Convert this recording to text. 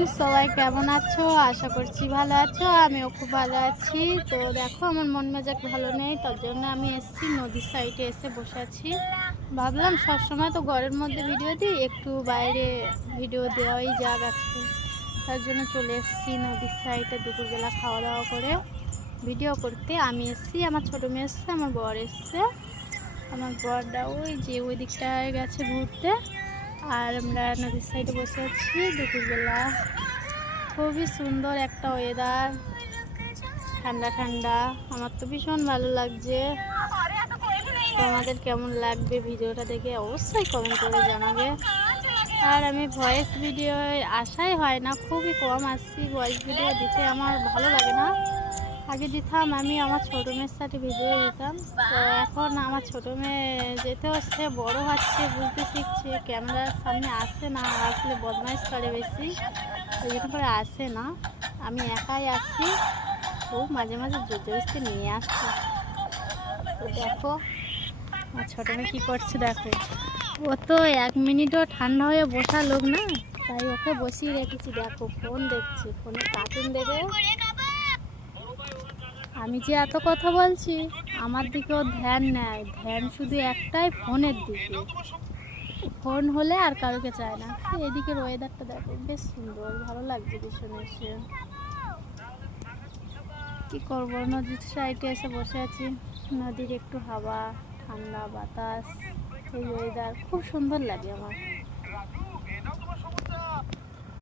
Friends, সবাই কেমন আছো? আশা করছি ভালো আছো। আমিও খুব ভালো আছি। তো দেখো, আমার মন মেজাজ ভালো নেই, তার জন্য আমি এসেছি নদীর সাইডে, এসে বসে আছি। ভাবলাম সবসময় তো ঘরের মধ্যে ভিডিও দিই, একটু বাইরে ভিডিও দেওয়াই যাক আজকে। তার জন্য চলে এসেছি নদীর সাইডে দুপুরবেলা খাওয়া দাওয়া করে ভিডিও করতে। আমি এসেছি, আমার ছোটো মেয়ে এসছে, আমার বর এসছে। আমার বরটা ওই যে ওই দিকটায় গেছে ঘুরতে, আর আমরা নদীর সাইডে বসে আছি দুপুরবেলা। খুবই সুন্দর একটা ওয়েদার, ঠান্ডা ঠান্ডা। আমার তো ভীষণ ভালো লাগছে। তোমাদের কেমন লাগবে ভিডিওটা দেখে অবশ্যই কমেন্ট করে জানাবে। আর আমি ভয়েস ভিডিও আসাই হয় না, খুবই কম আসছি। ভয়েস ভিডিও দিতে আমার ভালো লাগে না। আগে দিতাম, আমি আমার ছোটো মেয়ের সাথে ভিডিও দিতাম। তো এখন আমার ছোটো মেয়ে যেতেও সে বড় হচ্ছে, বুঝতে শিখছে, ক্যামেরার সামনে আসে না, আসলে বদমাইশ করে বেশি, ওই জন্য করে আসে না। আমি একাই আসি, ও মাঝে মাঝে জোর জবরদস্তি নিয়ে আসছে। তো দেখো আমার ছোটো মেয়ে কী করছে, দেখো। ও তো 1 মিনিটও ঠান্ডা হয়ে বসা লোক না, তাই ওকে বসিয়ে রেখেছি। দেখো ফোন দেখছে, ফোনে কার্টুন দেখে। আমি যে এত কথা বলছি, আমার দিকে ওর ধ্যান নেয়, ধ্যান শুধু একটাই, ফোনের দিকে। ফোন হলে আর কারোকে চায় না। এদিকের ওয়েদারটা দেখো, বেশ সুন্দর, ভালো লাগছে ভীষণ। এসে কি করবো, নদীর সাইডে এসে বসে আছি। নদীর একটু হাওয়া, ঠান্ডা বাতাস, এই ওয়েদার খুব সুন্দর লাগে আমার।